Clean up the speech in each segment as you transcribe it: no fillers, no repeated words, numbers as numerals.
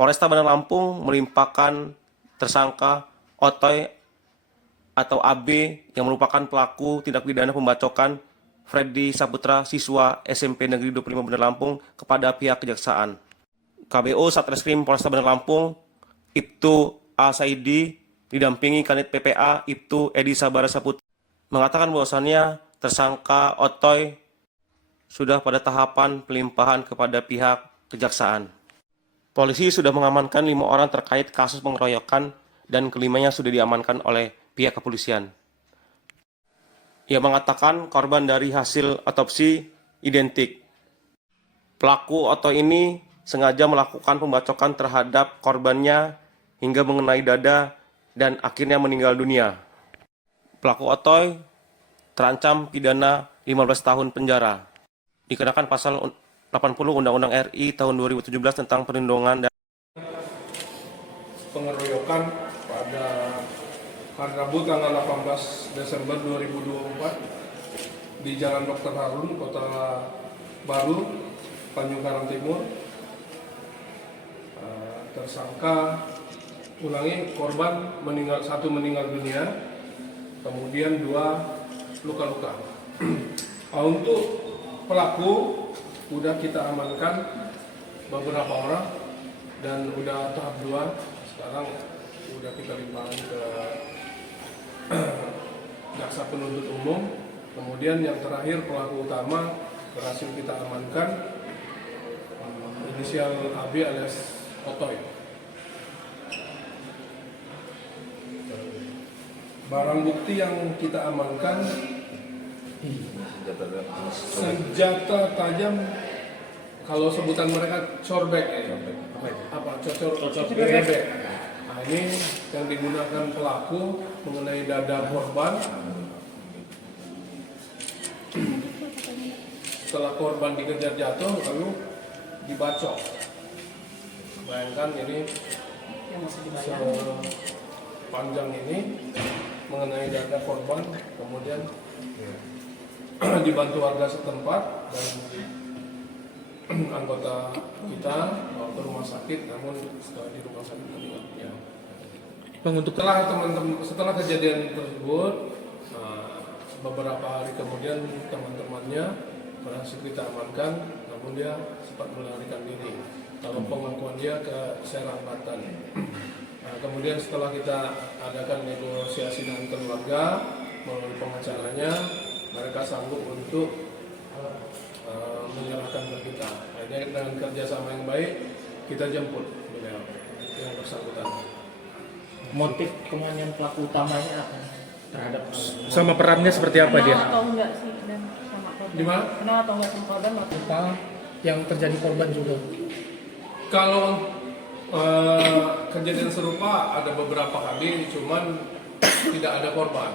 Polresta Bandar Lampung melimpahkan tersangka Otoy atau AB yang merupakan pelaku tindak pidana pembacokan Freddy Saputra, siswa SMP Negeri 25 Bandar Lampung, kepada pihak kejaksaan. KBO Satreskrim Polresta Bandar Lampung, Ibtu A. Saidi, didampingi Kanit PPA Ibtu Edi Sabara Saputra, mengatakan bahwasannya tersangka Otoy sudah pada tahapan pelimpahan kepada pihak kejaksaan. Polisi sudah mengamankan 5 orang terkait kasus pengeroyokan dan kelimanya sudah diamankan oleh pihak kepolisian. Ia mengatakan korban dari hasil otopsi identik. Pelaku Otoy ini sengaja melakukan pembacokan terhadap korbannya hingga mengenai dada dan akhirnya meninggal dunia. Pelaku Otoy terancam pidana 15 tahun penjara. Dikenakan pasal 80 Undang-Undang RI tahun 2017 tentang perlindungan dan pengeroyokan pada hari Rabu tanggal 18 Desember 2024 di Jalan Dr. Harun, Kota Baru, Tanjung Karang Timur. Tersangka korban satu meninggal dunia, kemudian 2 luka-luka. Untuk pelaku udah kita amankan beberapa orang dan udah tahap 2, sekarang udah kita limpahkan ke jaksa penuntut umum. Kemudian yang terakhir pelaku utama berhasil kita amankan, inisial AB alias Otoy. Barang bukti yang kita amankan senjata tajam, kalau sebutan mereka corbek, cocor bebek. Nah, ini yang digunakan pelaku mengenai dada korban. Setelah korban dikejar jatuh, lalu dibacok. Bayangkan ini sepanjang ini mengenai dada korban, kemudian dibantu warga setempat dan anggota kita bawa ke rumah sakit, namun setelah di rumah sakit meninggal. Ya. Setelah kejadian tersebut, beberapa hari kemudian teman-temannya berhasil kita amankan, namun dia sempat melarikan diri. Kalau pengakuan dia ke Serang, Banten. Kemudian setelah kita adakan negosiasi dengan keluarga melalui pengacaranya, mereka sanggup untuk menyerahkan ke kita. Akhirnya dengan kerjasama yang baik, kita jemput beliau yang bersangkutan. Motif kematian pelaku utamanya apa? Terhadap sama perannya seperti apa dia? Kenal atau enggak sih dan sama korban? Di mana? Kenal atau enggak sama korban? apa yang terjadi korban juga? Kalau kejadian serupa ada beberapa kali, cuman tidak ada korban.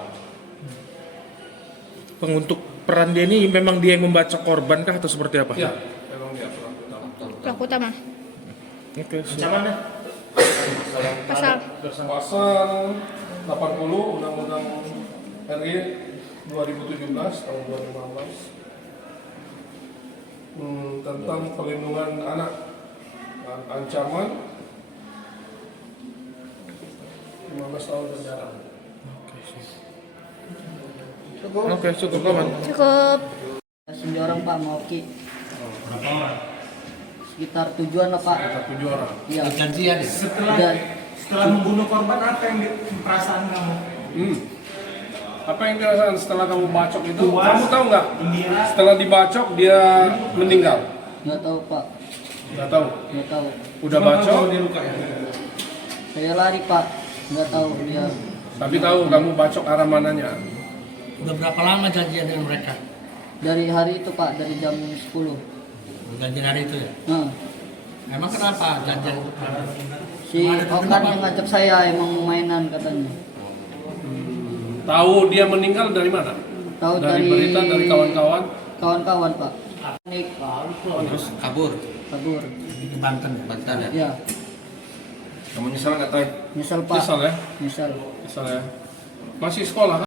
Untuk peran dia ini memang dia yang membacok korban kah atau seperti apa? Ya, memang dia pelaku utama. Pelaku utama. Oke. Ancamannya? Pasal 80 Undang-Undang RI 2017 tahun 2015 tentang perlindungan anak, ancaman 15 tahun penjara. Oke, cukup aman. Cukup. 9 orang Pak, mau Ki. Berapa orang? Sekitar 7-an lah Pak. Kita 7 orang. Iya. Janjian ya? Setelah membunuh korban, apa yang perasaan kamu? Apa yang dirasakan setelah kamu bacok itu? Kamu tahu nggak? Setelah dibacok dia meninggal. Nggak tahu Pak. Nggak tahu. Nggak tahu. Udah bacok. Saya lari Pak. Nggak tahu dia. Tapi tahu kamu bacok arah mananya. Udah berapa lama janjian dengan mereka? Dari hari itu Pak, dari jam 10. Janjian hari itu ya? Nah, Emang kenapa janjian? si Okan yang ngajak saya emang mainan katanya. Tahu dia meninggal dari mana? Tahu Dari berita, dari kawan-kawan. kawan-kawan Pak. Naik Terus kabur kabur. di Banten ya? Ya, Kamu nyesal nggak tahu? misal Pak. Nyesal ya? Misal. Nyesal ya. Masih sekolah?